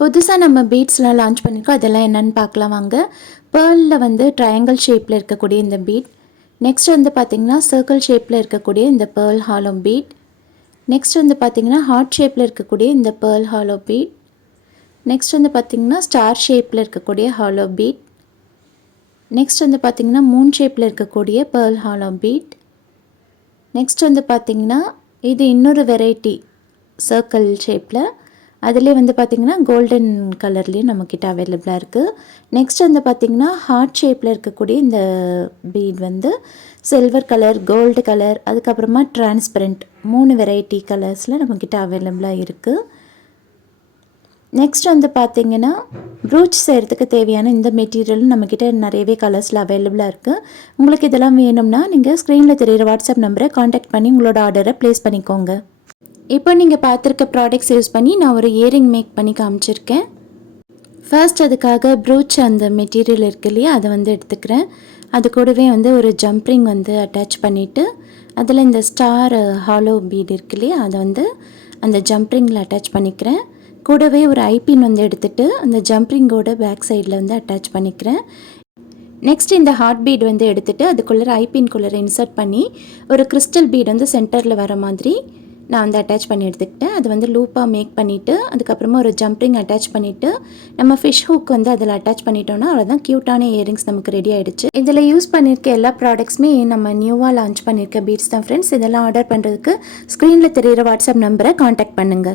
புதுசா நம்ம பீட்ஸ்லாம் லான்ச் பண்ணியிருக்கோம். அதெல்லாம் என்னன்னு பார்க்கலாம் வாங்க. பேர்ல்ல வந்து ட்ரையாங்கிள் ஷேப்ல இருக்கக்கூடிய இந்த பீட். நெக்ஸ்ட் வந்து பார்த்தீங்கன்னா, சர்க்கிள் ஷேப்ல இருக்கக்கூடிய இந்த பேர்ல் ஹாலோ பீட். நெக்ஸ்ட் வந்து பார்த்தீங்கன்னா, ஹார்ட் ஷேப்ல இருக்கக்கூடிய இந்த பேர்ல் ஹாலோ பீட். நெக்ஸ்ட் வந்து பார்த்தீங்கன்னா, ஸ்டார் ஷேப்ல இருக்கக்கூடிய ஹாலோ பீட். நெக்ஸ்ட் வந்து பார்த்தீங்கன்னா, மூன் ஷேப்ல இருக்கக்கூடிய பேர்ல் ஹாலோ பீட். நெக்ஸ்ட் வந்து பார்த்தீங்கன்னா, இது இன்னொரு வெரைட்டி சர்க்கிள் ஷேப்ல. அதிலே வந்து பார்த்திங்கன்னா கோல்டன் கலர்லேயும் நம்மக்கிட்ட அவைலபிளாக இருக்குது. நெக்ஸ்ட் வந்து பார்த்திங்கன்னா ஹார்ட் ஷேப்பில் இருக்கக்கூடிய இந்த பீட் வந்து சில்வர் கலர், கோல்டு கலர், அதுக்கப்புறமா டிரான்ஸ்பரண்ட் 3 வெரைட்டி கலர்ஸில் நம்மக்கிட்ட அவைலபிளாக இருக்குது. நெக்ஸ்ட் வந்து பார்த்திங்கன்னா ப்ரூச் செய்கிறதுக்கு தேவையான இந்த மெட்டீரியலும் நம்மக்கிட்ட நிறையவே கலர்ஸில் அவைலபிளாக இருக்குது. உங்களுக்கு இதெல்லாம் வேணும்னா நீங்கள் ஸ்க்ரீனில் தெரிகிற வாட்ஸ்அப் நம்பரை காண்டாக்ட் பண்ணி உங்களோட ஆர்டரை ப்ளேஸ் பண்ணிக்கோங்க. இப்போ நீங்கள் பார்த்துருக்க ப்ராடக்ட்ஸ் யூஸ் பண்ணி நான் ஒரு இயரிங் மேக் பண்ணி காமிச்சிருக்கேன். ஃபர்ஸ்ட் அதுக்காக ப்ரூச் அந்த மெட்டீரியல் இருக்கு இல்லையா, அதை வந்து எடுத்துக்கிறேன். அது கூடவே வந்து ஒரு ஜம்ப்ரிங் வந்து அட்டாச் பண்ணிவிட்டு அதில் இந்த ஸ்டார் ஹாலோ பீட் இருக்கு இல்லையா, அதை வந்து அந்த ஜம்ப்ரிங்கில் அட்டாச் பண்ணிக்கிறேன். கூடவே ஒரு ஐபின் வந்து எடுத்துகிட்டு அந்த ஜம்ப்ரிங்கோட பேக் சைடில் வந்து அட்டாச் பண்ணிக்கிறேன். நெக்ஸ்ட் இந்த ஹார்ட் பீட் வந்து எடுத்துகிட்டு அதுக்குள்ளே ஐபின்குள்ளே இன்சர்ட் பண்ணி ஒரு கிறிஸ்டல் பீட் வந்து சென்டரில் வர மாதிரி நான் வந்து அட்டாச் பண்ணி எடுத்துக்கிட்டேன். அது வந்து லூப்பாக மேக் பண்ணிவிட்டு அதுக்கப்புறமா ஒரு ஜம்ப்ரிங் அட்டாச் பண்ணிவிட்டு நம்ம ஃபிஷ் ஹூக் வந்து அதில் அட்டாச் பண்ணிட்டோன்னா அவ்வளோதான், க்யூட்டான இயரிங்ஸ் நமக்கு ரெடி ஆகிடுச்சு. இதில் யூஸ் பண்ணியிருக்க எல்லா ப்ராடக்ட்ஸுமே நம்ம நியூவாக லான்ச் பண்ணியிருக்க பீட்ஸ் தான் ஃப்ரெண்ட்ஸ். இதெல்லாம் ஆர்டர் பண்ணுறதுக்கு ஸ்க்ரீனில் தெரிகிற வாட்ஸ்அப் நம்பரை காண்டாக்ட் பண்ணுங்கள்.